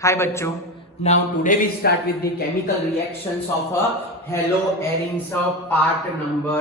Hi बच्चों, now today we start with the chemical reactions of haloarenes part number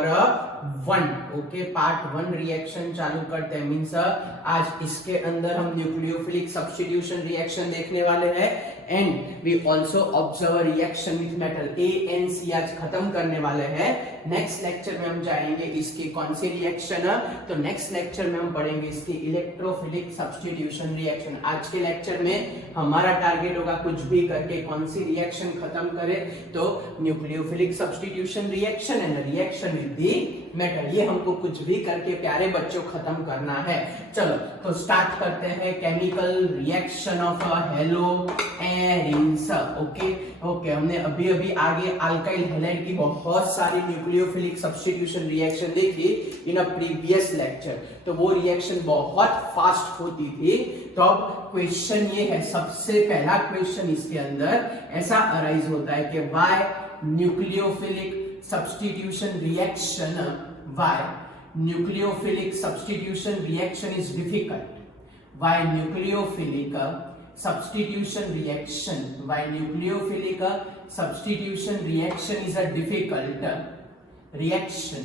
1. Okay part 1 reaction चालू करते हैं means आज इसके अंदर हम न्यूक्लियोफिलिक सब्स्टिट्यूशन रिएक्शन देखने वाले हैं and we also observe reaction with metal ANC आज खत्म करने वाले हैं। नेक्स्ट लेक्चर में हम जाएंगे इसकी कौन सी रिएक्शन है, तो नेक्स्ट लेक्चर में हम पढ़ेंगे इसकी इलेक्ट्रोफिलिक सब्स्टिट्यूशन रिएक्शन। आज के लेक्चर में हमारा टारगेट होगा कुछ भी करके कौन सी रिएक्शन खत्म करे, तो nucleophilic substitution reaction and reaction with the metal, ये हमको कुछ भी करके प्यारे बच्चों खत्म करना है। चलो तो स्टार्ट करते हैं chemical reaction of haloarenes. Okay हमने अभी आगे अल्काइल हैलाइड की बहुत सारी न्यूक्लियोफिलिक सब्स्टिट्यूशन रिएक्शन देखी इन अ प्रीवियस लेक्चर, तो वो रिएक्शन बहुत फास्ट होती थी। तो अब क्वेश्चन ये है, सबसे पहला क्वेश्चन इसके अंदर ऐसा अराइज होता है कि why nucleophilic substitution reaction why nucleophilic substitution reaction is difficult, why nucleophilic substitution reaction is a difficult reaction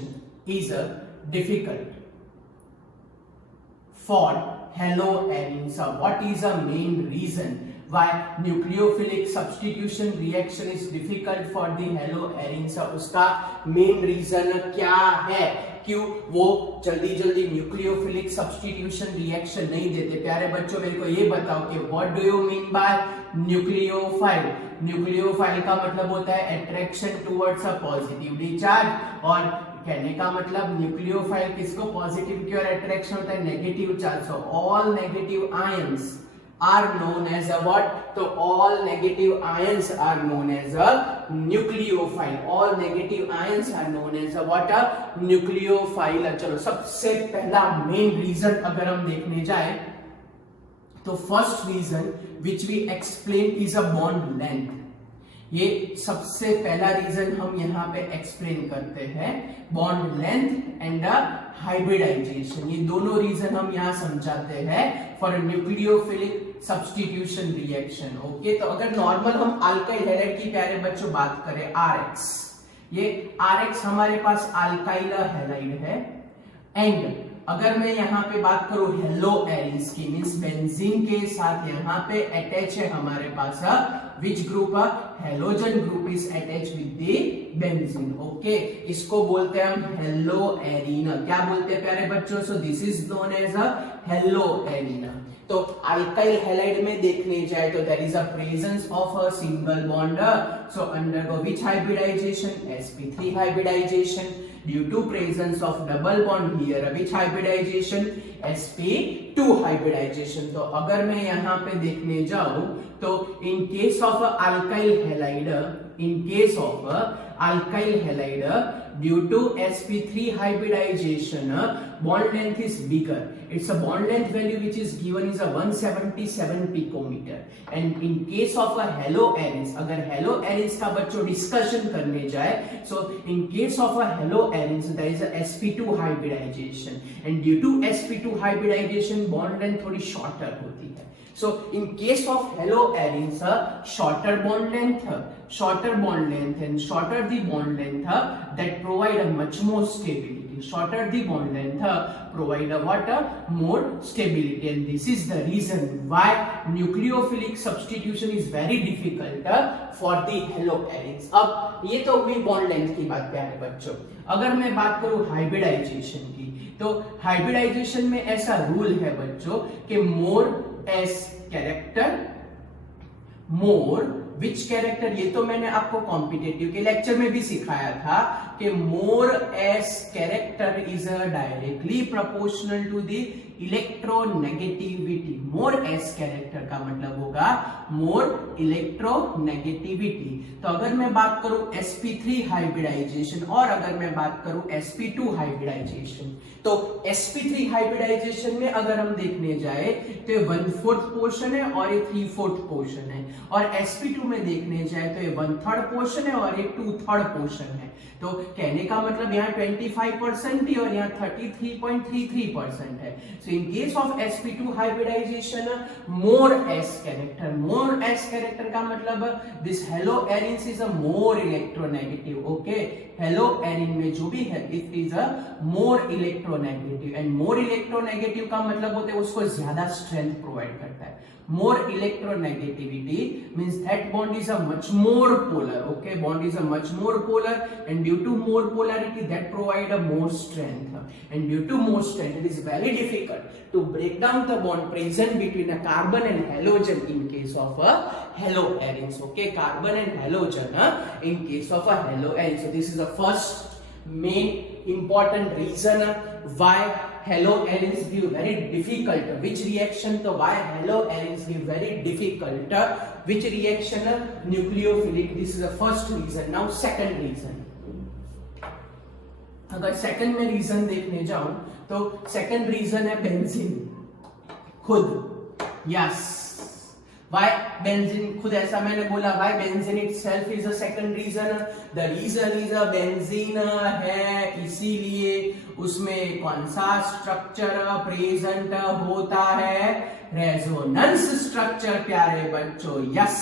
for haloarenes. What is the main reason why nucleophilic substitution reaction is difficult for the haloarenes? उसका main reason क्या है, क्यों वो जल्दी nucleophilic substitution reaction नहीं देते? प्यारे बच्चों मेरे को ये बताओ कि what do you mean by nucleophile? Nucleophile का मतलब होता है attraction towards a positively charge, और कहने का मतलब न्यूक्लियोफाइल किसको पॉजिटिव की ओर अट्रैक्शन होता है? Negative charge. So all negative ions are known as a what? So all negative ions are known as a nucleophile. All negative ions are known as a what? A nucleophile. चलो सबसे पहला main reason अगर हम देखने जाए तो first reason which we explain is a bond length. ये सबसे पहला रीजन हम यहाँ पे एक्सप्लेन करते हैं, बॉन्ड लेंथ एंड हाइब्रिडाइजेशन। ये दोनों रीजन हम यहाँ समझाते हैं for nucleophilic substitution reaction. Okay, तो अगर नॉर्मल हम अल्काइल हैलाइड की प्यारे बच्चों बात करें RX, ये RX हमारे पास अल्काइल हैलाइड है एंड अगर मैं यहाँ पे बात करूं हेलोएरीन्स की मींस बेंजीन के साथ यहाँ पे अटैच है हमारे पास which group? Halogen group is attach with the benzene. Okay, इसको बोलते हैं हम हेलोएरीन। क्या बोलते हैं प्यारे बच्चों? So this is known as a haloarene. तो अल्काइल हैलाइड में देखने जाए तो there is a presence of a single bond, so undergo which hybridization? sp3 hybridization. Due to presence of double bond here, which hybridization? sp2 hybridization. तो अगर मैं यहाँ पे देखने जाऊं तो in case of alkyl halide, due to sp3 hybridization, bond length is bigger. Its a bond length value which is given is a 177 picometer. And in case of a haloarenes, अगर haloarenes का बच्चों discussion करने जाए, so in case of a haloarenes there is a sp2 hybridization, and due to sp2 hybridization bond length थोड़ी shorter होती है। So in case of haloarenes, shorter bond length and shorter the bond length that provide a much more stability. Shorter the bond length provide a what? More stability, and this is the reason why nucleophilic substitution is very difficult for the haloarenes. अब ये तो हुई bond length की बात प्यारे बच्चों। अगर मैं बात करूं हाइब्रिडाइजेशन की, तो हाइब्रिडाइजेशन में ऐसा रूल है बच्चों कि more S character, more which character, ये तो मैंने आपको कॉम्पिटेटिव के लेक्चर में भी सिखाया था कि more S character is directly proportional to the electronegativity. More S character का मतलब होगा मोर इलेक्ट्रोनेगेटिविटी। तो अगर मैं बात करूं sp3 हाइब्रिडाइजेशन और अगर मैं बात करूं sp2 हाइब्रिडाइजेशन, तो sp3 हाइब्रिडाइजेशन में अगर हम देखने जाए तो ये 1/4 पोर्शन है और ये 3/4 पोर्शन है, और sp2 में देखने जाए तो ये 1/3 पोर्शन है और ये 2/3 पोर्शन है। तो कहने का मतलब यहाँ 25% ही और यहाँ 33.33% है। So in case of sp2 hybridisation more s character character. More S character का मतलब this halo arenes is a more electronegative. Okay, halo arene में जो भी है it is a more electronegative. And more electronegative का मतलब होता है उसको ज्यादा स्ट्रेंथ प्रोवाइड करता है. More electronegativity means that bond is a much more polar. Okay, bond is a much more polar, and due to more polarity that provide a more strength, and due to more strength it is very difficult to break down the bond present between a carbon and halogen in case of a haloarines. Okay, carbon and halogen in case of a haloarine. So this is the first main important reason why haloarines give very difficult. Which reaction? तो why haloarines give very difficult? Which reaction? Nucleophilic. This is the first reason. Now second reason. अगर second में reason देखने जाऊं तो second reason है benzene खुद. Yes, Why benzene खुद ऐसा मैंने बोला. Why benzene itself is a second reason. The reason is a benzene है इसीलिए उसमें कौन सा स्ट्रक्चर प्रेजेंट होता है? रेजोनेंस स्ट्रक्चर प्यारे बच्चों. Yes,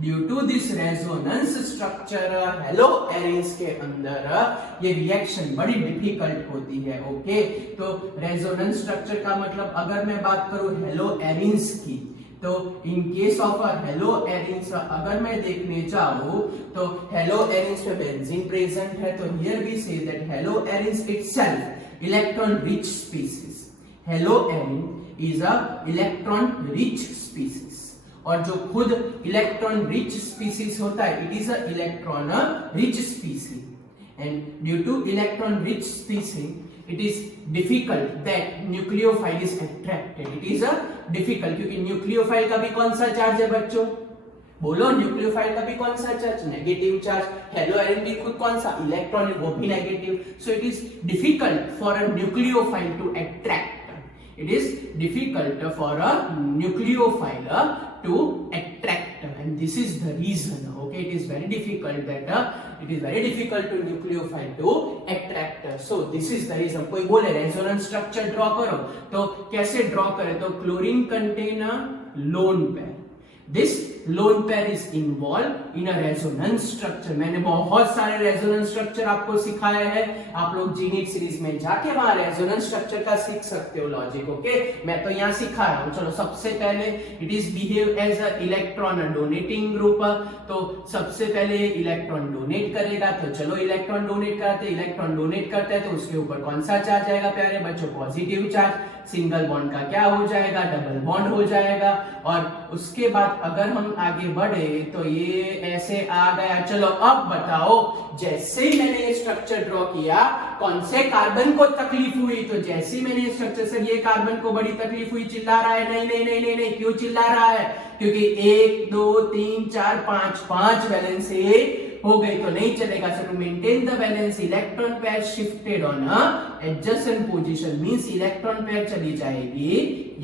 due to this resonance structure haloarenes के अंदर ये रिएक्शन बड़ी डिफिकल्ट होती है. ओके, तो रेजोनेंस स्ट्रक्चर का मतलब अगर मैं बात करूं हेलोएरिन्स की तो इन केस ऑफ हेलोएरिन्स अगर मैं देखने जाऊं तो हेलोएरिन्स में बेंजीन प्रेजेंट है. तो here we say that haloarenes itself electron rich species. Haloarene is a electron rich species, और जो खुद इलेक्ट्रॉन रिच स्पीसीज होता है it is a electron rich species. And due to electron rich species it is difficult that nucleophile is attracted. It is a difficult क्योंकि nucleophile का भी कौन सा चार्ज है बच्चों? बोलो, न्यूक्लियोफाइल का भी कौन सा चार्ज? Negative charge. हेलोएरिन भी खुद कौन सा? इलेक्ट्रॉन, वो भी negative. So it is difficult for a nucleophile to attract. It is difficult for a nucleophile to attract, and this is the reason. Okay, it is very difficult that it is very difficult to nucleophile to attract. So this is the reason. कोई बोले resonance structure draw करो तो कैसे draw करें? तो chlorine contain lone pair. This lone pair is involved in a resonance structure. मैंने बहुत सारे रेजोनेंस स्ट्रक्चर आपको सिखाए हैं. आप लोग जीनिट सीरीज में जाके वहां रेजोनेंस स्ट्रक्चर का सीख सकते हो लॉजिक. ओके, मैं तो यहाँ सिखा रहा हूँ. चलो, सबसे पहले it is behave as a electron donating group. तो सबसे पहले इलेक्ट्रॉन डोनेट करेगा. तो चलो इलेक्ट्रॉन डोनेट करते हैं. इलेक्ट्रॉन डोनेट करता है तो उसके ऊपर कौन सा चार्ज आएगा प्यारे बच्चों? Positive charge. सिंगल बॉन्ड का क्या हो जाएगा? डबल बॉन्ड हो जाएगा. और उसके बाद अगर हम आगे बढ़े तो ये ऐसे आ गया. चलो अब बताओ, जैसे ही मैंने ये स्ट्रक्चर ड्रॉ किया कौन से कार्बन को तकलीफ हुई? तो जैसे ही मैंने ये स्ट्रक्चर से ये कार्बन को बड़ी तकलीफ हुई. चिल्ला रहा है? नहीं नहीं नहीं नहीं नहीं. क्यों चिल्ला रहा है? क्योंकि 1 2 3 4 5 वैलेंसी हो गई तो नहीं चलेगा. So to maintain the balance electron pair shifted on adjacent position means electron pair चली जाएगी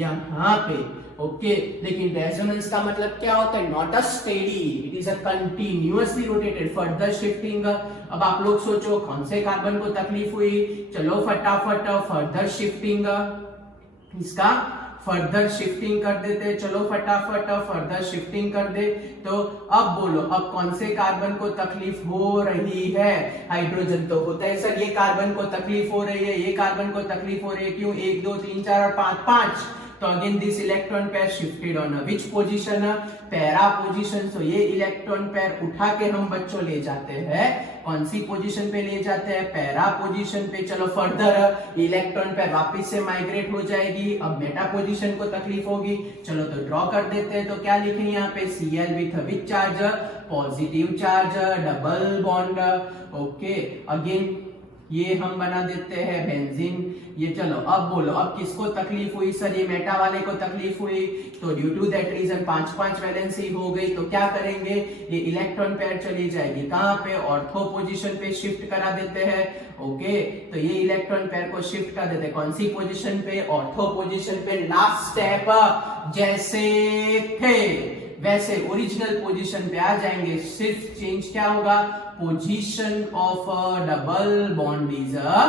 यहां पे. ओके, लेकिन रेजोनेंस का मतलब क्या होता है? Not a steady, it is a continuously rotated further shifting. अब आप लोग सोचो कौन से कार्बन को तकलीफ हुई? चलो फटाफट फर्दर शिफ्टिंग, इसका फर्दर शिफ्टिंग कर देते. चलो फटाफट फर्दर शिफ्टिंग कर दे. तो अब बोलो, अब कौन से कार्बन को तकलीफ हो रही है? हाइड्रोजन तो होता है सर, ये कार्बन को तकलीफ हो रही है, ये कार्बन को तकलीफ हो रही है. क्यों? 1 2 3 4 और 5. तो again this electron pair shifted on which position? Para position. So ये इलेक्ट्रॉन पेयर उठा के हम बच्चों ले जाते हैं कौन सी पोजीशन पे ले जाते हैं? पैरा पोजीशन पे. चलो फर्दर इलेक्ट्रॉन पेयर वापस से माइग्रेट हो जाएगी. अब मेटा पोजीशन को तकलीफ होगी. चलो तो ड्रॉ कर देते हैं. तो क्या लिखें यहाँ पे? Cl with charge? Positive charge, double bond. Okay, again ये हम बना देते हैं बेंजीन. ये चलो अब बोलो, अब किसको तकलीफ हुई? सर ये मेटा वाले को तकलीफ हुई. तो due to that reason 5 valency हो गई. तो क्या करेंगे? ये इलेक्ट्रॉन पेयर चली जाएगी कहां पे? ऑर्थो पोजीशन पे शिफ्ट करा देते हैं. ओके, तो ये इलेक्ट्रॉन पेयर को शिफ्ट कर देते हैं कौन सी पोजीशन पे? ऑर्थो पोजीशन पे. लास्ट स्टेप जैसे थे वैसे ओरिजिनल पोजीशन पे आ जाएंगे. सिर्फ चेंज क्या होगा? Position of a double bond is a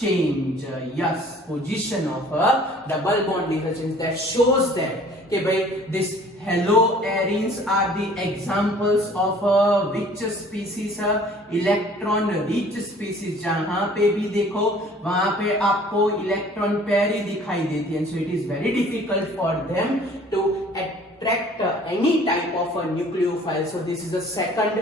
change. Yes, position of a double bond is a change. That shows that कि भाई this haloarenes are the examples of which species? Electron rich species. जहां पे भी देखो वहां पे आपको electron pair ही दिखाई देती है, so it is very difficult for them to attract any type of a nucleophile. So this is the second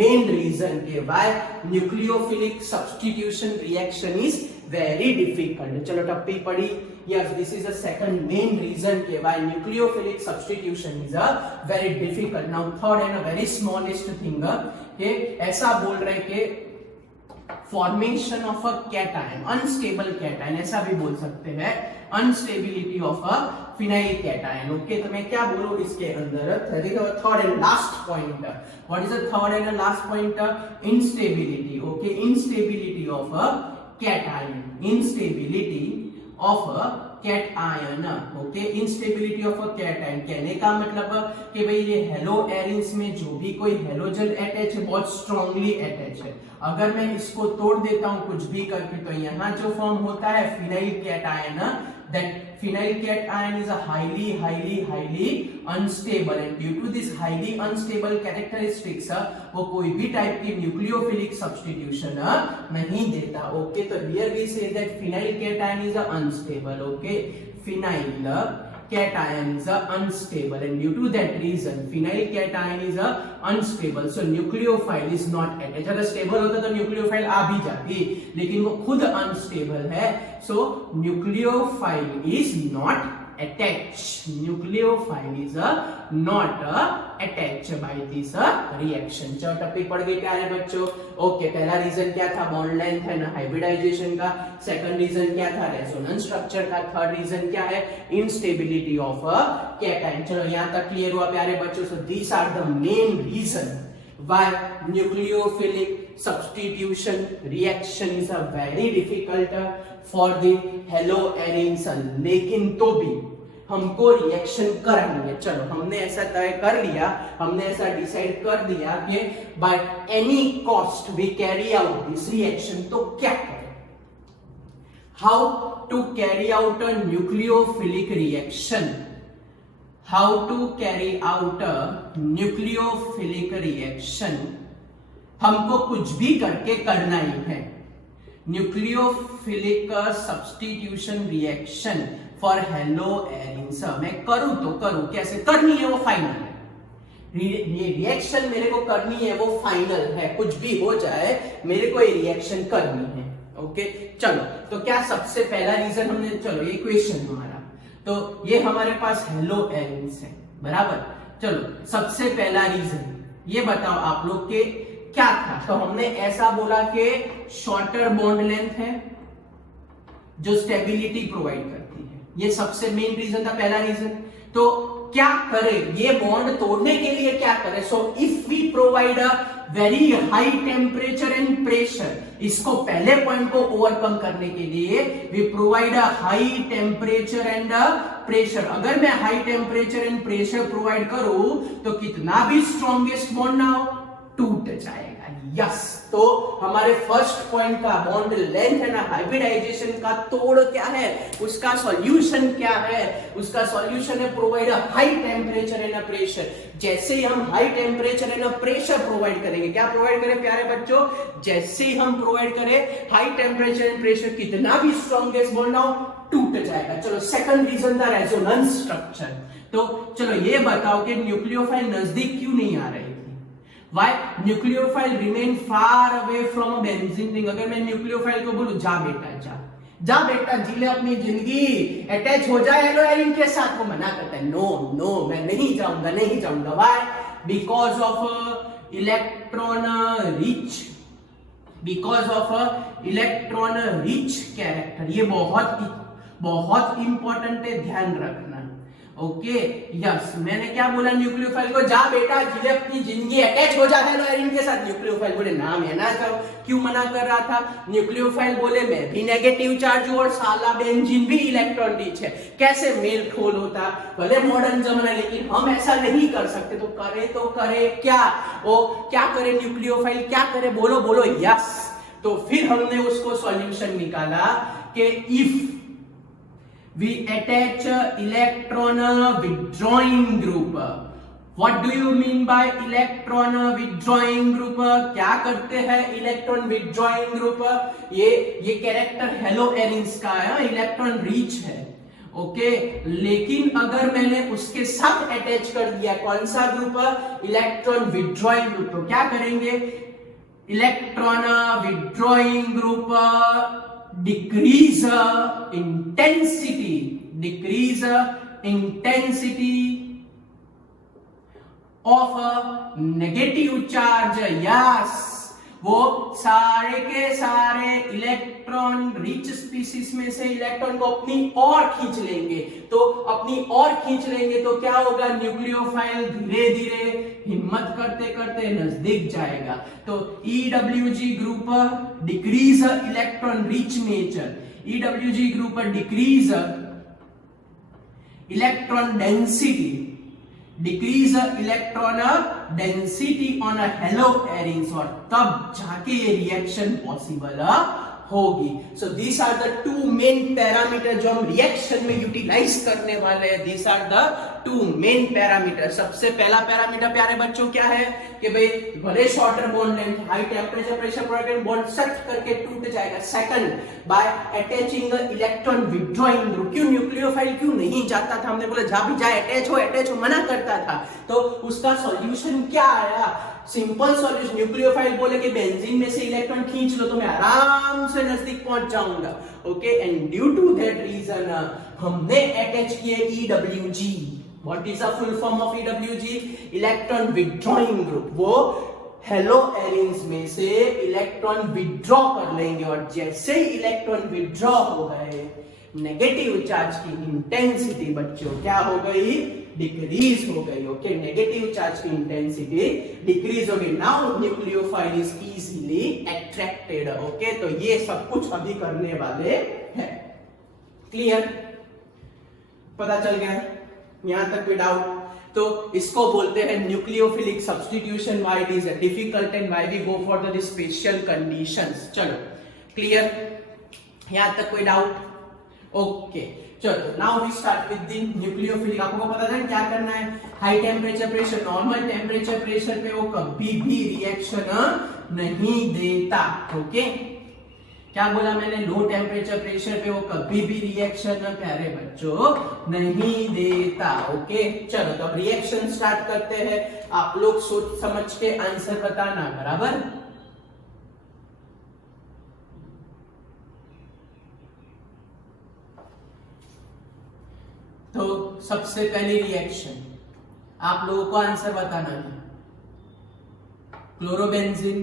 main reason why nucleophilic substitution reaction is very difficult. चलो टप्पी पड़ी। Yes, this is the second main reason why nucleophilic substitution is a very difficult. Now third and a very smallest thing कि ऐसा बोल रहे कि formation of a cation, unstable cation ऐसा भी बोल सकते हैं, unstability of a phenyl cation. Okay, तो मैं क्या बोलूं इसके अंदर, third and last point. What is the third and last point? Instability. Okay, instability of a cation, instability of a cation. Okay, instability of a cation कहने का मतलब कि भाई ये हेलोएरिन्स में जो भी कोई हेलोजन अटैच है बहुत स्ट्रांगली अटैच है। अगर मैं इसको तोड़ देता हूं कुछ भी करके तो यहाँ जो फॉर्म होता है phenyl cation, that phenyl cation is a highly unstable, and due to this highly unstable characteristics वो कोई भी टाइप की न्यूक्लियोफिलिक सब्स्टिट्यूशन नहीं देता। ओके, तो here we say that phenyl cation is unstable. Okay, फिनाइल cation is unstable, and due to that reason phenyl cation is unstable, so nucleophile is not attached. अगर stable होता तो nucleophile आ भी जाती, लेकिन वो खुद unstable है, so nucleophile is not attached. Nucleophile is not attached by this reaction. चलो टॉपिक पढ़ गए प्यारे बच्चों। ओके, पहला रीजन क्या था? बॉन्ड लेंथ है ना, हाइब्रिडाइजेशन का। सेकंड रीजन क्या था? रेजोनेंस स्ट्रक्चर का। थर्ड रीजन क्या है? Instability of cation. चलो यहाँ तक क्लियर हुआ प्यारे बच्चों। So these are the main reason why nucleophilic substitution reaction is a very difficult for the haloarenes, लेकिन तो भी हमको रिएक्शन करनी है। चलो हमने ऐसा तय कर लिया, हमने ऐसा डिसाइड कर दिया कि by any cost we carry out this reaction, तो क्या करें? How to carry out a nucleophilic reaction, how to carry out a nucleophilic reaction, हमको कुछ भी करके करना ही है। न्यूक्लियोफिलिक सब्स्टिट्यूशन रिएक्शन फॉर हेलोएरिन्स मैं करूं तो करूं, कैसे करनी है वो फाइनल है। ये रिएक्शन मेरे को करनी है, वो फाइनल है, कुछ भी हो जाए मेरे को ये रिएक्शन करनी है। ओके, चलो तो क्या सबसे पहला रीजन हमने, चलो ये क्वेश्चन हमारा, तो ये हमारे पास हेलोएरिन्स है, बराबर। चलो सबसे पहला रीजन ये बताओ आप लोग के क्या था? तो हमने ऐसा बोला कि शॉर्टर बॉन्ड लेंथ है जो स्टेबिलिटी प्रोवाइड करती है, ये सबसे मेन रीजन था, पहला रीजन। तो क्या करे ये बॉन्ड तोड़ने के लिए, क्या करे? So if we provide a very high temperature and pressure, इसको पहले पॉइंट को ओवरकम करने के लिए we provide a high temperature and pressure. अगर मैं high temperature and pressure provide करूं तो कितना भी स्ट्रॉन्गेस्ट बॉन्ड ना हो टूट जाएगा। यस, तो हमारे फर्स्ट पॉइंट का बॉन्ड लेंथ है ना, हाइब्रिडाइजेशन का तोड़ क्या है, उसका सॉल्यूशन क्या है? उसका सॉल्यूशन है provide high temperature and pressure. जैसे ही हम high temperature and pressure provide करेंगे, क्या प्रोवाइड करें प्यारे बच्चों? जैसे ही हम प्रोवाइड करें हाई टेम्परेचर एंड प्रेशर, कितना भी स्ट्रॉन्गेस्ट बॉन्ड ना हो टूट जाएगा। चलो सेकंड रीजन था रेजोनेंस स्ट्रक्चर। तो चलो ये बताओ कि न्यूक्लियोफाइल नजदीक क्यों नहीं आ रही थी? Why nucleophile remain far away from a benzene ring? अगर मैं न्यूक्लियोफाइल को बोलूं जा बेटा जा, जा बेटा जी ले अपनी जिंदगी, अटैच हो जाए हेलोएरिन के साथ, वो मना करता है, नो नो मैं नहीं जाऊंगा, नहीं जाऊंगा। Why? Because of electron rich, because of electron rich character। ये बहुत इंपॉर्टेंट है, ध्यान रखना। ओके, यस, मैंने क्या बोला न्यूक्लियोफाइल को? जा बेटा जी अपनी जिंदगी, अटैच हो जा हेलोएरिन के साथ। न्यूक्लियोफाइल बोले ना मैं ना जाऊं। क्यों मना कर रहा था? न्यूक्लियोफाइल बोले मैं भी नेगेटिव चार्ज हूं और साला बेंजीन भी इलेक्ट्रॉन रिच है, कैसे मेल खोल होता? भले मॉडर्न जमाना, लेकिन हम ऐसा नहीं कर सकते। तो करे क्या? वो क्या करे न्यूक्लियोफाइल, क्या करे? बोलो बोलो यस। तो फिर हमने उसको सॉल्यूशन निकाला कि if we attach electron withdrawing group. What do you mean by electron withdrawing group? क्या करते हैं इलेक्ट्रॉन withdrawing group? ये कैरेक्टर हेलो एरिन्स का है, इलेक्ट्रॉन रीच है, ओके लेकिन अगर मैंने उसके साथ अटैच कर दिया कौन सा ग्रुप? इलेक्ट्रॉन विड्रॉइंग ग्रुप, तो क्या करेंगे? Electron withdrawing group decrease intensity of negative charge. Yes, वो सारे के सारे इलेक्ट्रॉन रिच स्पीसीज में से इलेक्ट्रॉन को अपनी ओर खींच लेंगे. तो अपनी ओर खींच लेंगे तो क्या होगा? न्यूक्लियोफाइल धीरे धीरे हिम्मत करते करते नजदीक जाएगा. तो EWG group decrease electron rich nature. EWG group decrease electron density, decrease electron density on halo arenes, और तब जाके ये रिएक्शन पॉसिबल होगी. So these are the two main parameter जो हम रिएक्शन में यूटिलाइज करने वाले हैं. These are the two main parameter. सबसे पहला पैरामीटर प्यारे बच्चों क्या है कि भाई भले shorter bond length, high temperature pressure product bond सट करके टूट जाएगा. Second, bye attaching electron withdrawing group. क्यों न्यूक्लियोफाइल क्यों नहीं जाता था? हमने बोला जा भी जाए, अटैच हो मना करता था. तो उसका सॉल्यूशन क्या आया? Simple solution. न्यूक्लियोफाइल बोले कि बेंजीन में से इलेक्ट्रॉन खींच लो तो मैं आराम से नजदीक पहुंच जाऊंगा. Okay, and due to that reason हमने अटैच किए EWG. What is the full form of EWG? Electron withdrawing group. वो हेलो एरिन्स में से इलेक्ट्रॉन विड्रॉ कर लेंगे, और जैसे ही इलेक्ट्रॉन विड्रॉ हो गए नेगेटिव चार्ज की इंटेंसिटी बच्चों क्या हो गई? डिक्रीज हो गई. ओके, नेगेटिव चार्ज की इंटेंसिटी डिक्रीज हो गई. Now nucleophile is easily attracted. Okay, तो ये सब कुछ अभी करने वाले हैं. क्लियर? पता चल गया यहां तक? कोई डाउट? तो इसको बोलते हैं nucleophilic substitution. Why it is difficult and why we go for the special conditions. चलो क्लियर यहां तक? कोई डाउट? ओके, चलो now we start with the nucleophilic. आपको पता है क्या करना है? High temperature pressure, normal temperature pressure पे वो कभी भी रिएक्शन नहीं देता. ओके, क्या बोला मैंने? लो टेम्परेचर प्रेशर पे वो कभी भी रिएक्शन प्यारे बच्चों नहीं देता. ओके, चलो तो अब रिएक्शन स्टार्ट करते हैं. आप लोग सोच समझ के आंसर बताना. बराबर? तो सबसे पहली रिएक्शन आप लोगों को आंसर बताना है. Chlorobenzene,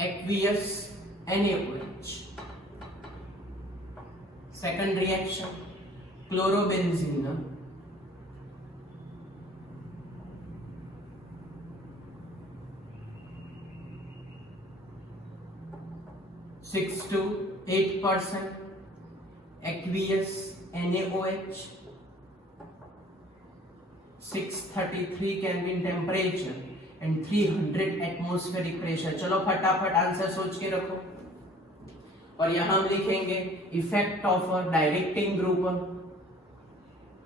aqueous NaOH. Second reaction chlorobenzene, (6 to 8% aqueous NaOH, 633 Kelvin temperature and 300 atmospheric pressure. चलो फटाफट आंसर सोच के रखो. और यहां हम लिखेंगे effect of directing group.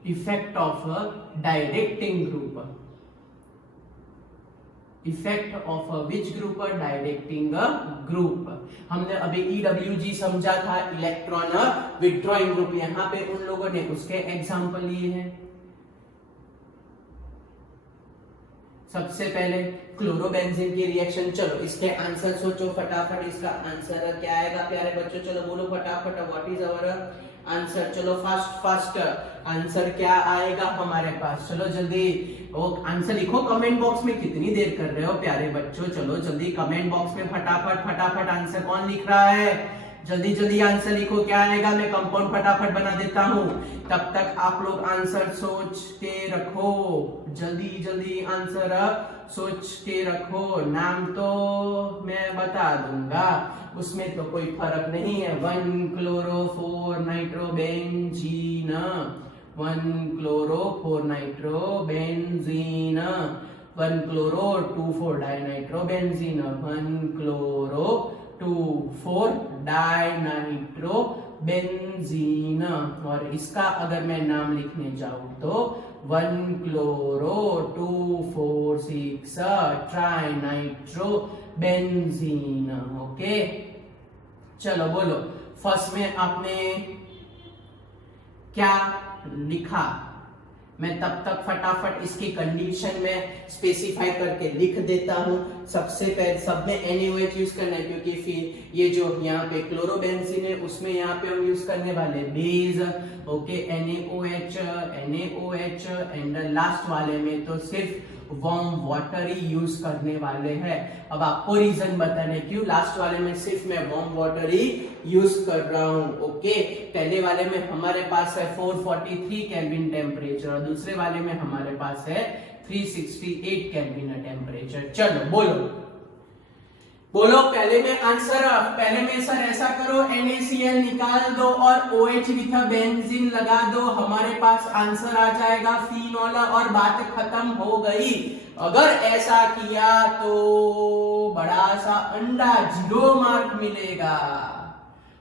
Effect of directing group. Effect of which group? Directing group. हमने अभी EWG समझा था, इलेक्ट्रॉन विड्रॉइंग ग्रुप. यहां पे उन लोगों ने उसके एग्जांपल लिए हैं. सबसे पहले क्लोरोबेंजीन की रिएक्शन. चलो इसके आंसर सोचो फटाफट. इसका आंसर क्या आएगा प्यारे बच्चों? चलो बोलो फटाफट. What is our answer? चलो फास्ट आंसर क्या आएगा हमारे पास? चलो जल्दी वो आंसर लिखो कमेंट बॉक्स में. कितनी देर कर रहे हो प्यारे बच्चों? चलो जल्दी कमेंट बॉक्स में फटाफट आंसर. कौन लिख रहा है? जल्दी आंसर लिखो. क्या आएगा? मैं कंपाउंड फटाफट बना देता हूं. तब तक आप लोग आंसर सोच के रखो. जल्दी आंसर सोच के रखो. नाम तो मैं बता दूंगा, उसमें तो कोई फर्क नहीं है. 1 chloro 4 nitrobenzene, 1 chloro 4 nitrobenzene, 1 chloro 2 4 dinitrobenzene, 1 chloro 2 4 dinitrobenzene। और इसका अगर मैं नाम लिखने जाऊं तो 1 chloro 2 4 6 ट्राइनाइट्रोबेंजीन। ओके, चलो बोलो फर्स्ट में आपने क्या लिखा? मैं तब तक फटाफट इसकी कंडीशन में स्पेसिफाई करके लिख देता हूं। सबसे पहले सब में NaOH यूज करना है, क्योंकि फिर ये जो यहाँ पे क्लोरोबेंजीन है उसमें यहाँ पे हम यूज करने वाले base. Okay, NaOH and last वाले में तो सिर्फ वार्म वाटर ही यूज करने वाले हैं। अब आपको रीजन बताने क्यों लास्ट वाले में सिर्फ मैं वार्म वाटर ही यूज कर रहा हूं। ओके, पहले वाले में हमारे पास है 443 केल्विन टेम्परेचर और दूसरे वाले में हमारे पास है 368 केल्विन टेम्परेचर। चलो बोलो बोलो, पहले में आंसर, पहले में सर ऐसा करो NaCl निकाल दो और OH विथ बेंजीन लगा दो, हमारे पास आंसर आ जाएगा फिनॉल और बात खत्म हो गई। अगर ऐसा किया तो बड़ा सा अंडा 0 मार्क मिलेगा।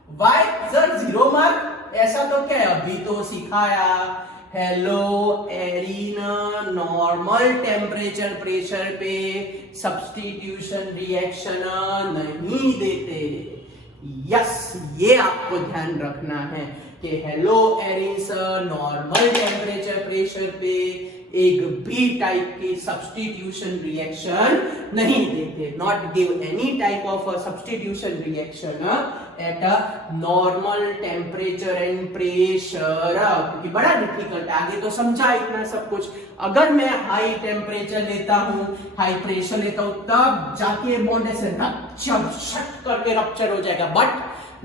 Why sir 0 mark? ऐसा तो क्या है, अभी तो सिखाया haloarene normal temperature pressure पे सब्स्टिट्यूशन रिएक्शन नहीं देते। यस, ये आपको ध्यान रखना है कि haloarenes normal temperature pressure पे एक भी टाइप की सब्स्टिट्यूशन रिएक्शन नहीं देते। Not give any type of substitution reaction at a normal temperature and pressure, क्योंकि बड़ा डिफिकल्ट, आगे तो समझा इतना सब कुछ। अगर मैं हाई टेम्परेचर लेता हूं, हाई प्रेशर लेता हूं, तब जाके बॉन्ड ऐसे शट करके रप्चर हो जाएगा, but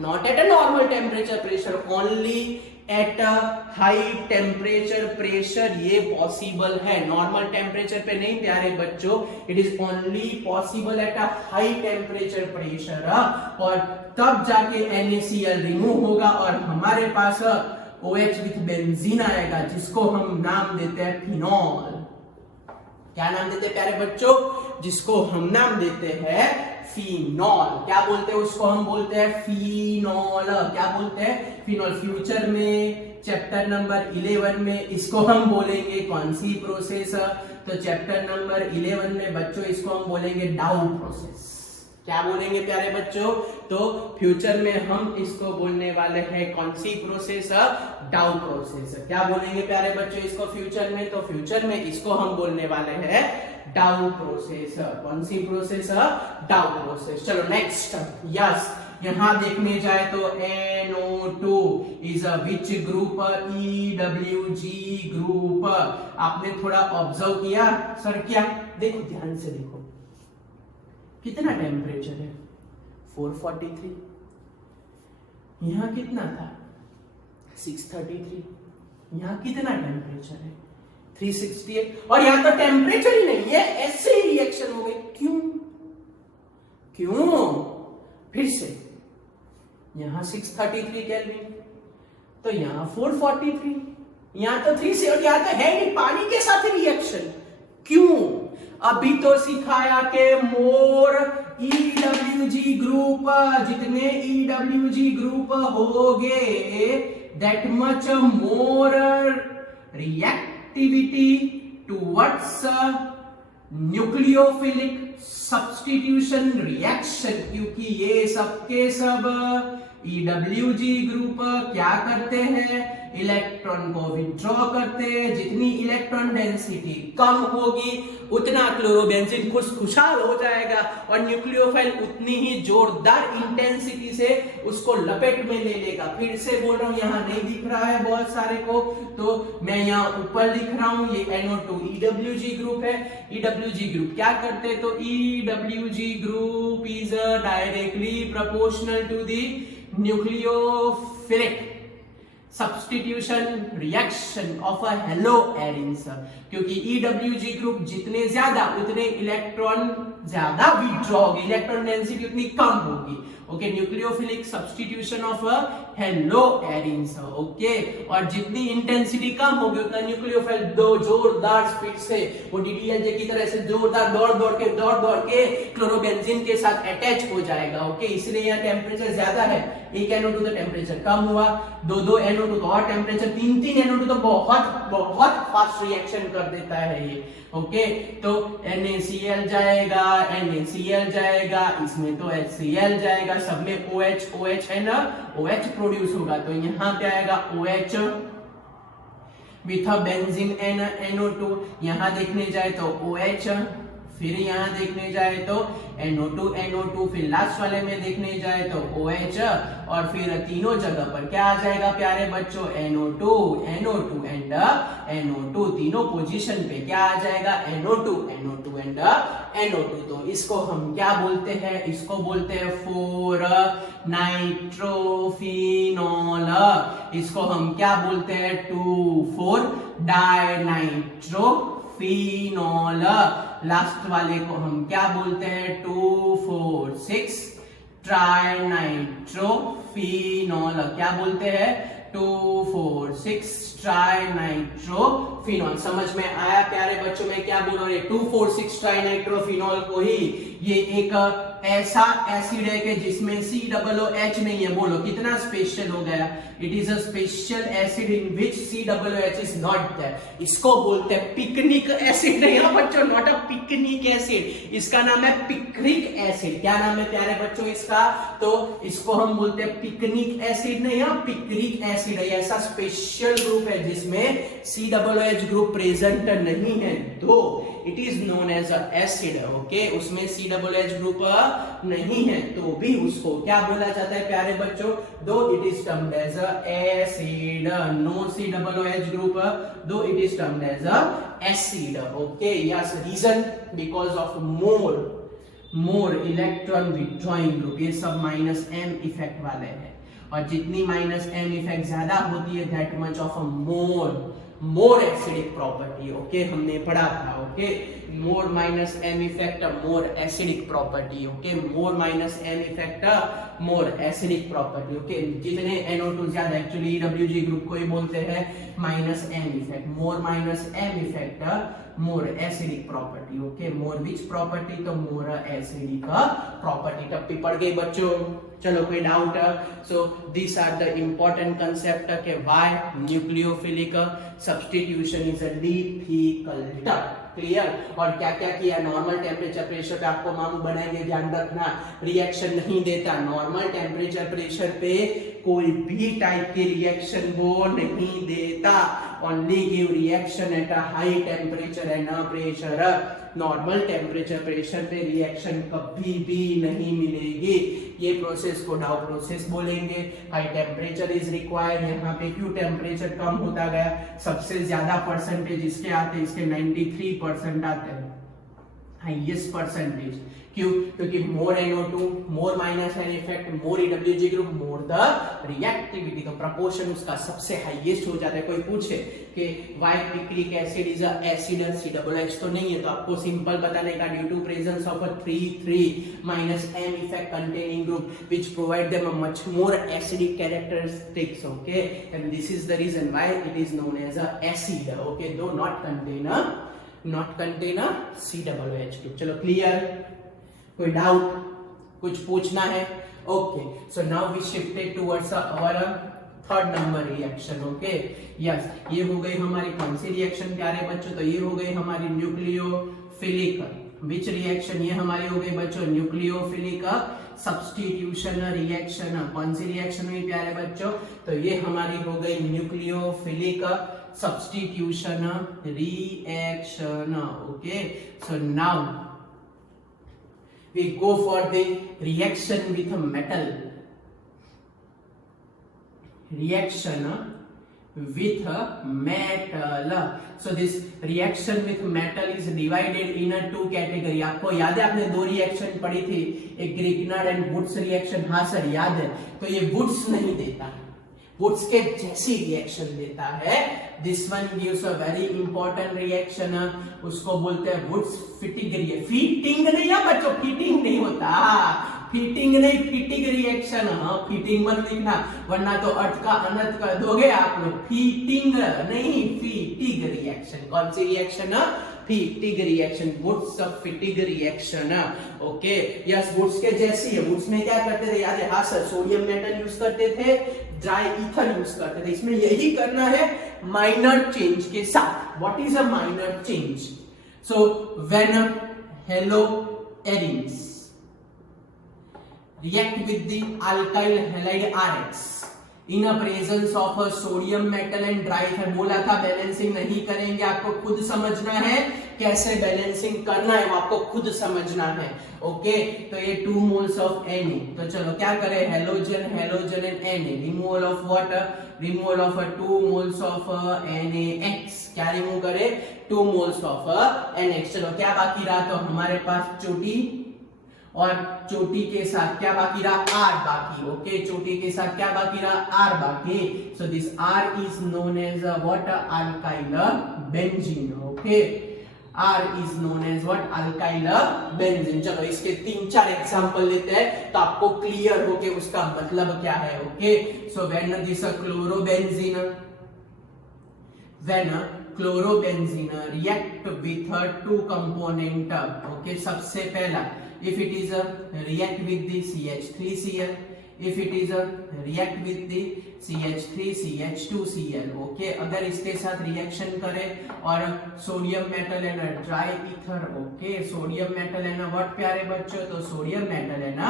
not at a normal temperature pressure, only at a high temperature pressure ये पॉसिबल है। नॉर्मल टेम्परेचर पे नहीं प्यारे बच्चों, it is only possible at a high temperature pressure, और तब जाके NaCl रिमूव होगा और हमारे पास OH विथ बेंजीन आएगा, जिसको हम नाम देते हैं फिनॉल। क्या नाम देते हैं प्यारे बच्चों? जिसको हम नाम देते हैं फिनॉल। क्या बोलते हैं उसको? हम बोलते हैं फिनॉल। क्या बोलते हैं? फिनॉल। फ्यूचर में चैप्टर नंबर 11 में इसको हम बोलेंगे कौन सी प्रोसेस? तो चैप्टर नंबर 11 में बच्चों इसको हम बोलेंगे डाउ प्रोसेस। क्या बोलेंगे प्यारे बच्चों? तो फ्यूचर में हम इसको बोलने वाले हैं कौन सी प्रोसेस? डाउ प्रोसेस। क्या बोलेंगे प्यारे बच्चों इसको फ्यूचर में? तो फ्यूचर में इसको हम बोलने वाले हैं डाउ प्रोसेस। कौन सी प्रोसेस? डाउ प्रोसेस। चलो नेक्स्ट, यस, यहां देखने जाए तो NO2 is a which group? EWG group. आपने थोड़ा ऑब्जर्व किया सर? क्या देखो, ध्यान से देखो, कितना टेम्परेचर है? 443। यहां कितना था? 633। यहां कितना टेम्परेचर है? 368। और यहां तो टेम्परेचर ही नहीं है, ऐसे ही रिएक्शन हो गई। क्यों? फिर से यहां 633 केल्विन, तो यहां 443, यहां तो 3 से, और यहां तो है नहीं, पानी के साथ रिएक्शन। क्यों? अभी तो सिखाया के मोर EWG ग्रुप, जितने EWG ग्रुप होगे that much more reactivity towards nucleophilic substitution reaction, क्योंकि ये सबके सब EWG ग्रुप क्या करते हैं? इलेक्ट्रॉन को विथड्रॉ करते हैं। जितनी इलेक्ट्रॉन डेंसिटी कम होगी उतना क्लोरोबेंजीन खुशहाल हो जाएगा और न्यूक्लियोफाइल उतनी ही जोरदार इंटेंसिटी से उसको लपेट में ले लेगा। फिर से बोल रहा हूं, यहां नहीं दिख रहा है बहुत सारे को, तो मैं यहां ऊपर लिख रहा हूं, ये NO2 EWG ग्रुप है। EWG ग्रुप क्या करते हैं? तो EWG group is directly proportional to the nucleophilic substitution reaction of a haloarenes, क्योंकि EWG ग्रुप जितने ज्यादा उतने इलेक्ट्रॉन ज्यादा विथड्रॉ होगी, इलेक्ट्रॉन डेंसिटी उतनी कम होगी। Okay, nucleophilic substitution of hello arenes. Okay, और जितनी इंटेंसिटी कम होगी उतना न्यूक्लियोफिल दो जोरदार स्पीड से वो DDLJ की तरह से जोरदार दौड़ के क्लोरोबेंजीन के साथ अटैच हो जाएगा। ओके, इसलिए यहाँ टेम्परेचर ज्यादा है, एक NO2 तो टेम्परेचर कम हुआ, दो NO2 तो और टेम्परेचर, तीन NO2 तो बहुत फास्ट रिएक्शन कर देता है ये। ओके, तो NaCl जाएगा, NaCl जाएगा, इसमें तो HCl जाएगा, सब में OH है ना, OH प्रोड्यूस होगा, तो यहाँ पे आएगा OH विथ बेंजीन NO2, यहाँ देखने जाए तो OH, फिर यहाँ देखने जाए तो NO2, फिर लास्ट वाले में देखने जाए तो OH, और फिर तीनों जगह पर क्या आ जाएगा प्यारे बच्चों, NO2 एंड NO2, तीनों पोजीशन पे क्या आ जाएगा, NO2 एंड NO2। तो इसको हम क्या बोलते हैं, इसको बोलते हैं 4 नाइट्रोफिनॉल, इसको हम क्या बोलते हैं 2,4 डाइनाइट्रोफिनॉल, लास्ट वाले को हम क्या बोलते हैं 2,4,6 ट्राइनाइट्रोफिनॉल, क्या बोलते हैं 2,4,6 ट्राइनाइट्रोफिनॉल। समझ में आया प्यारे बच्चों, में क्या बोल रहे, 2,4,6 ट्राइनाइट्रोफिनॉल को ही ये एक ऐसा एसिड है कि जिसमें COOH नहीं है। बोलो कितना स्पेशल हो गया, it is a special acid in which COOH is not there. इसको बोलते हैं पिकनिक एसिड, नहीं बच्चों, नॉट अ पिकनिक एसिड, इसका नाम है पिक्रिक एसिड। क्या नाम है प्यारे बच्चों इसका, तो इसको हम बोलते हैं पिकनिक एसिड नहीं, पिक्रिक एसिड है। ऐसा स्पेशल ग्रुप है जिसमें COOH ग्रुप प्रेजेंट नहीं है, though it is known as a acid. Okay, उसमें COOH ग्रुप नहीं है तो भी उसको क्या बोला जाता है प्यारे बच्चों, though it is termed as a acid, no COOH group, though it is termed as a acid. Okay, yes, reason because of more electron withdrawing group, ये सब -m इफेक्ट वाले हैं, और जितनी -m इफेक्ट ज्यादा होती है that much of a more acidic property. Okay, हमने पढ़ा था। Okay, more -m effect more acidic property. Okay, more -m effect more acidic property. Okay, जितने NO2 ज्यादा, एक्चुअली EWG ग्रुप को ही बोलते हैं -m effect, more -m effect more acidic property. Okay, more which property, तो मोर acidic property. टप्पी पड़ गई बच्चों, चलो कोई doubt, so this are the important concept के why nucleophilic substitution is a difficult. Clear, और क्या क्या किया, नॉर्मल टेम्परेचर प्रेशर पे आपको मालूम बनाएंगे, ध्यान रखना, रिएक्शन नहीं देता, नॉर्मल टेम्परेचर प्रेशर पे कोई भी टाइप की रिएक्शन वो नहीं देता, only give reaction at a high temperature and pressure. Normal temperature pressure पे रिएक्शन कभी भी नहीं मिलेगी, ये प्रोसेस को डाउ प्रोसेस बोलेंगे। हाई टेम्परेचर इज रिक्वायर्ड, यहाँ पे क्यों टेम्परेचर कम होता गया, सबसे ज्यादा परसेंटेज इसके आते हैं, इसके 93% आते हैं, हाईएस्ट परसेंटेज। क्यों, क्योंकि more NO2, more -n effect, more EWG group, more the reactivity, तो प्रपोर्शन उसका सबसे हाईएस्ट हो जाता है। कोई पूछे कि why picric acid is a acid, COOH तो नहीं है, तो आपको सिंपल बताने का, due to presence of a 3,3 -m effect containing group which provide them a much more acidic characteristics. Okay, and this is the reason why it is known as a acid. Okay, though not contain a COOH group. चलो clear, कोई doubt, कुछ पूछना है? Okay, so now we shifted towards our third number reaction. Okay, yes, ये हो गई हमारी कौन सी रिएक्शन प्यारे बच्चों, तो ये हो गई हमारी न्यूक्लियोफिलिक, विच रिएक्शन, ये हमारी हो गई बच्चों न्यूक्लियोफिलिक सब्स्टिट्यूशन रिएक्शन। कौन सी रिएक्शन हुई प्यारे बच्चों, तो ये हमारी हो गई nucleophilic substitution reaction. Okay, so now we go for the reaction with a metal, so this reaction with metal is divided in a two category। आपको याद है, आपने दो रिएक्शन पढ़ी थी, एक ग्रिग्नार्ड एंड वुड्स रिएक्शन, हाँ सर याद है, तो ये वुड्स नहीं देता, वुड्स के जैसी रिएक्शन देता है। This one gives a very important reaction, उसको बोलते हैं वुड्स फिटिंग रिएक्शन। फीटिंग नहीं है बच्चों, फीटिंग नहीं होता, फीटिंग नहीं, फीटिंग रिएक्शन। हाँ, फीटिंग मत लिखना वरना तो अर्थ का अनर्थ कर दोगे आप लोग। फीटिंग नहीं, फीटिंग रिएक्शन। कौन सी reaction? Fittig reaction, Wurtz Fittig reaction. Okay, yes, Wurtz के जैसी है। वुड्स में क्या करते थे याद है? हाँ सर, सोडियम मेटल यूज करते थे, ड्राई ईथर यूज करते थे। इसमें यही करना है माइनर चेंज के साथ। What is a minor change? So when hello arenes react with the alkyl halide RH in a presence of a sodium metal and dry ether। बोला था बैलेंसिंग नहीं करेंगे, आपको खुद समझना है कैसे बैलेंसिंग करना है, वो आपको खुद समझना है। ओके, तो ये 2 मोल्स ऑफ Na, तो चलो क्या करें, halogen halogen and Na, removal of water, removal of 2 moles of NaX, क्या रिमूव करें? 2 मोल्स ऑफ NaX। चलो क्या बाकी रहा? तो हमारे पास चोटी, और चोटी के साथ क्या बाकी रहा? R बाकी। ओके, चोटी के साथ क्या बाकी रहा? R बाकी। So this R is known as what? Alkyl benzene. Okay, R is known as what? Alkyl benzene. चलो इसके 3-4 एग्जांपल लेते हैं तो आपको क्लियर हो कि उसका मतलब क्या है। Okay, so when this chlorobenzene, when chlorobenzene react with 2 component. Okay, सबसे पहला if it is a react with the CH3Cl, if it is a react with the CH3CH2Cl। Okay, अगर इसके साथ रिएक्शन करे और sodium metal and dry ether. Okay, sodium metal and what प्यारे बच्चों? तो sodium metal and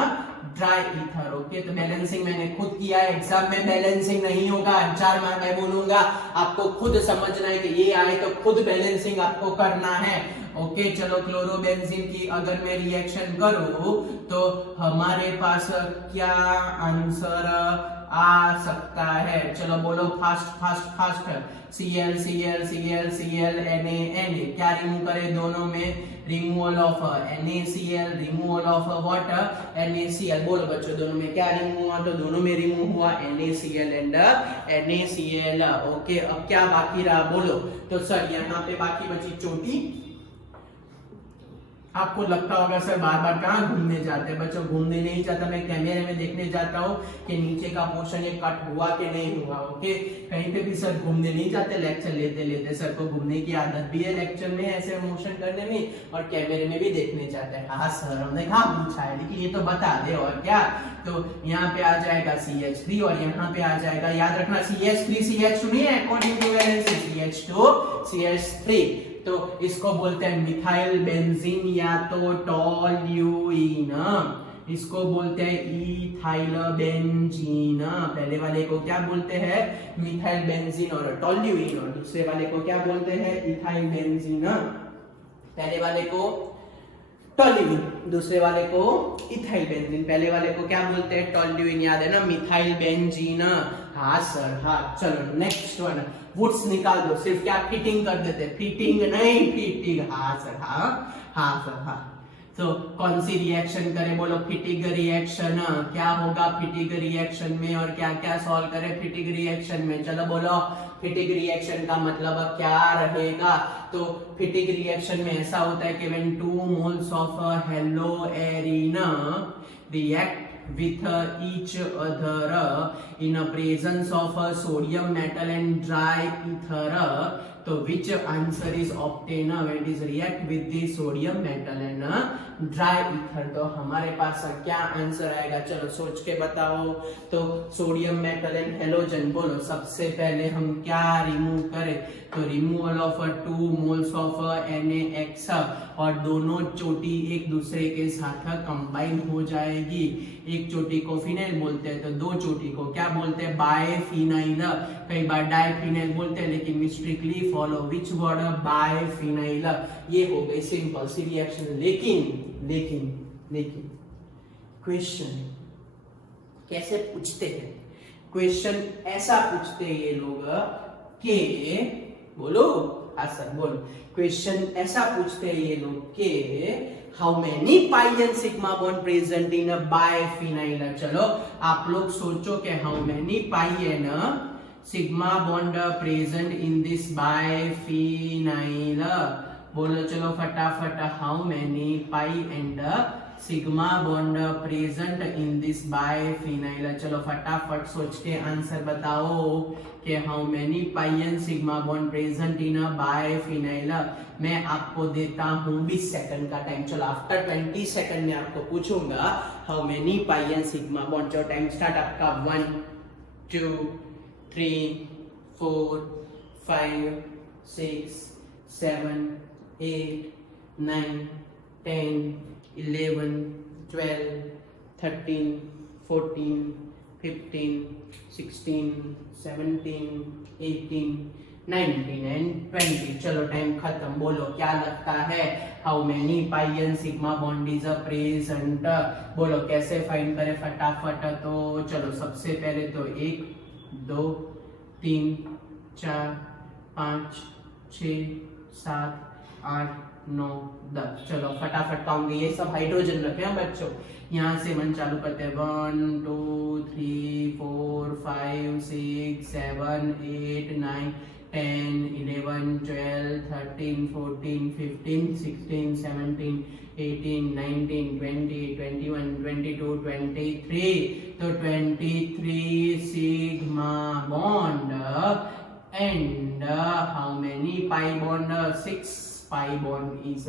dry ether. Okay, तो balancing मैंने खुद किया है, एग्जाम में बैलेंसिंग नहीं होगा, 4 मार्क मैं बोलूंगा, आपको खुद समझना है कि ये आए तो खुद बैलेंसिंग आपको करना है। ओके, चलो क्लोरोबेंजीन की अगर मैं रिएक्शन करूं तो हमारे पास क्या आंसर आ सकता है? चलो बोलो fast fast fast. Cl Cl Cl Cl Na Na, क्या रिमूव करें दोनों में? Removal of NaCl, removal of water NaCl। बोलो बच्चों, दोनों में क्या रिमूव हुआ? तो दोनों में रिमूव हुआ NaCl एंड NaCl। ओके, अब क्या बाकी रहा? बोलो। तो सर यहाँ पे बाकी बची चोटी। आपको लगता होगा सर बार बार कहाँ घूमने जाते हैं? बच्चों, घूमने नहीं जाता, मैं कैमरे में देखने जाता हूँ कि नीचे का पोर्शन ये कट हुआ कि नहीं हुआ। ओके, कहीं पे भी सर घूमने नहीं जाते, लेक्चर लेते लेते सर को घूमने की आदत भी है लेक्चर में ऐसे मोशन करने में, और कैमरे में भी देखने जाते हैं। हाँ सर, हमने कहाँ पूछा है, लेकिन ये तो बता दे और क्या। तो यहाँ पे आ जाएगा CH3 और यहाँ पे आ जाएगा, याद रखना CH3 CH सुनिए, according to valency CH2 CH3। तो इसको बोलते हैं मिथाइल बेंजीन या तो टॉल्यूइन, इसको बोलते हैं इथाइल बेंजीन। पहले वाले को क्या बोलते हैं? मिथाइल बेंजीन और टॉल्यूइन, और दूसरे वाले को क्या बोलते हैं? Ethyl benzene. पहले वाले को टॉल्यूइन, दूसरे वाले को इथाइल बेंजीन। पहले वाले को क्या बोलते हैं? टॉल्यूइन, याद है ना? Methyl benzene. हाँ सर, हाँ। चलो नेक्स्ट वन, वुड्स निकाल दो, सिर्फ क्या फिटिंग कर देते? फिटिंग नहीं, फिटिंग। हाँ सर, हाँ हाँ सर, हाँ। तो कौन सी रिएक्शन करें? बोलो फिटिंग रिएक्शन। क्या होगा फिटिंग रिएक्शन में और क्या क्या सॉल्व करें फिटिंग रिएक्शन में? चलो बोलो, फिटिंग रिएक्शन का मतलब क्या रहेगा? तो फिटिंग रिएक्शन में ऐसा होता है कि when 2 moles of haloarene react with each other in a presence of a sodium metal and dry ether, तो which answer is obtained when it is react with the sodium metal and dry ether? तो हमारे पास क्या answer आएगा? चलो सोच के बताओ। तो सोडियम मेटल एंड हेलोजन, बोलो सबसे पहले हम क्या रिमूव करें? तो removal of 2 moles of NaX, और दोनों चोटी एक दूसरे के साथ कंबाइन हो जाएगी। एक चोटी को फिनाइल बोलते हैं, तो 2 चोटी को क्या बोलते हैं? बायफिनाइल। कई बार डाइफिनाइल बोलते हैं, लेकिन we strictly follow which word? बायफिनाइल। ये हो गई सिंपल सी रिएक्शन। लेकिन लेकिन लेकिन क्वेश्चन कैसे पूछते हैं? क्वेश्चन ऐसा पूछते हैं ये लोग के, बोलो हाँ सर, बोलो। क्वेश्चन ऐसा पूछते हैं ये लोग के how many pi and sigma bond present in a biphenyl. चलो आप लोग सोचो कि how many pi and sigma bond present in this biphenyl. बोलो चलो फटाफट, how many pi and sigma bond present in this biphenyl. चलो फटाफट सोच के आंसर बताओ कि how many pi and sigma bond present in a biphenyl. मैं आपको देता हूं 20 सेकंड का टाइम। चलो आफ्टर 20 सेकंड में आपको पूछूंगा how many pi and sigma bond. जो टाइम स्टार्ट आपका 1 2 3 4 5 6 7 8 9 10 11 12 13 14 15 16 17 18 19 एंड 20। चलो टाइम खत्म। बोलो क्या लगता है how many pi and sigma bond is a present. बोलो कैसे फाइंड करें फटाफट। तो चलो सबसे पहले तो 1 2 3 4 5 6 7 8 9 10। चलो फटाफट काउंट। ये सब हाइड्रोजन रखे हैं बच्चों। यहाँ से मन चालू करते हैं 1 2 3 4 5 6 7 8 9 10 11 12 13 14 15 16 17 18 19 20 21 22 23। तो 23 sigma bond and how many pi bond 6 pi bond is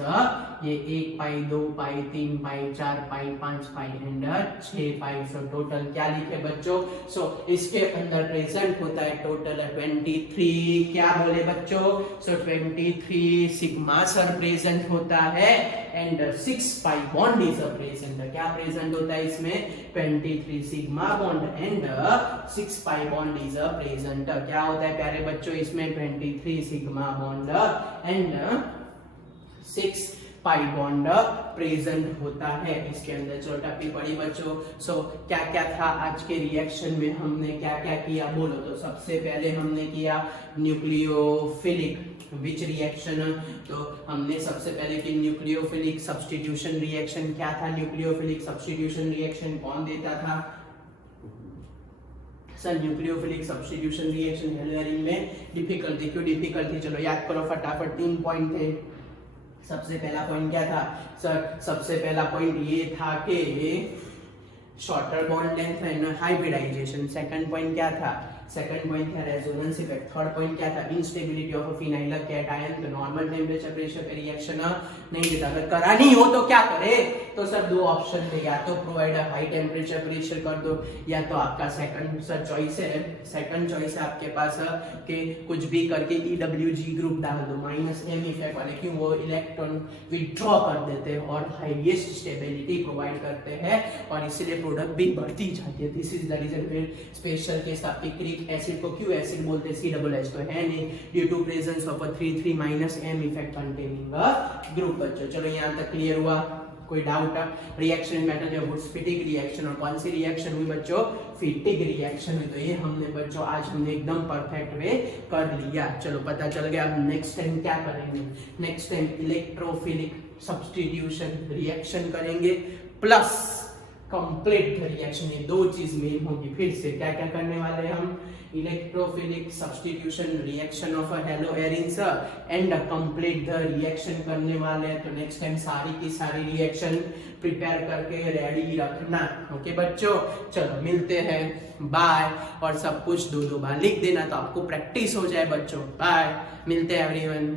ये 1 पाई 2 पाई 3 पाई 4 पाई 5 पाई एंड 6 पाई। सो टोटल क्या लिखे बच्चों। सो इसके अंदर प्रेजेंट होता है टोटल 23। क्या बोले बच्चों। सो 23 सिग्मा सर प्रेजेंट होता है and 6 pi bond is a present. क्या प्रेजेंट होता है इसमें 23 sigma bond and 6 pi bond is a present. क्या होता है प्यारे बच्चों इसमें 23 sigma bond and 6 pi bond present होता है इसके अंदर। चलो टप्पी पड़ी बच्चों। सो क्या क्या था आज के रिएक्शन में, हमने क्या क्या किया बोलो। तो सबसे पहले हमने किया न्यूक्लियोफिलिक विच रिएक्शन। तो हमने सबसे पहले की न्यूक्लियोफिलिक सब्स्टिट्यूशन रिएक्शन। क्या था न्यूक्लियोफिलिक सब्स्टिट्यूशन रिएक्शन, कौन देता था सर। न्यूक्लियोफिलिक सब्स्टिट्यूशन रिएक्शन हेलोएरिन में डिफिकल्ट थी। क्यों डिफिकल्ट थी चलो याद करो फटाफट। 3 पॉइंट थे। सबसे पहला पॉइंट क्या था सर। सबसे पहला पॉइंट ये था कि shorter bond length and hybridization. Second point क्या था, सेकंड पॉइंट था रेजोनेंस इफेक्ट। थर्ड पॉइंट क्या था instability of a phenyl cation. तो नॉर्मल टेंपरेचर प्रेशर पे रिएक्शन नहीं देता। अगर करानी हो तो क्या करे। तो सर 2 ऑप्शन थे, या तो प्रोवाइड हाई टेंपरेचर प्रेशर कर दो या तो आपका सेकंड सर चॉइस है, सेकंड चॉइस है आपके पास कि कुछ भी करके EWG ग्रुप डाल दो -m इफेक्ट वाले। क्यों वो इलेक्ट्रॉन विथड्रॉ कर देते हैं और हाईएस्ट स्टेबिलिटी प्रोवाइड करते हैं और इसलिए प्रोडक्ट भी बढ़ती जाती है। This is the reason. फिर स्पेशल केस आपकी क्रिक एसिड को क्यों एसिड बोलते हैं, COOH तो है नहीं, due to presence of a 3 -m effect containing group. बच्चों चलो यहाँ तक क्लियर हुआ, कोई डाउट। रिएक्शन मेटल जो वुड्सफिटिक रिएक्शन, और कौन सी रिएक्शन हुई बच्चों फिटिक रिएक्शन है। तो ये हमने बच्चों आज हमने एकदम परफेक्ट वे कर लिया। चलो पता चल गया। अब नेक्स्ट टाइम क्या करेंगे, next time electrophilic substitution reaction करेंगे प्लस कंप्लीट रिएक्शन। ये 2 चीज मेन होगी। फिर से क्या क्या करने वाले हैं हम, electrophilic substitution reaction of हेलोएरिन्स and complete the reaction करने वाले हैं। तो नेक्स्ट टाइम सारी की सारी रिएक्शन प्रिपेयर करके रेडी रखना। ओके बच्चों चलो मिलते हैं, बाय। और सब कुछ 2 बार लिख देना तो आपको प्रैक्टिस हो जाए बच्चों। बाय, मिलते हैं एवरीवन।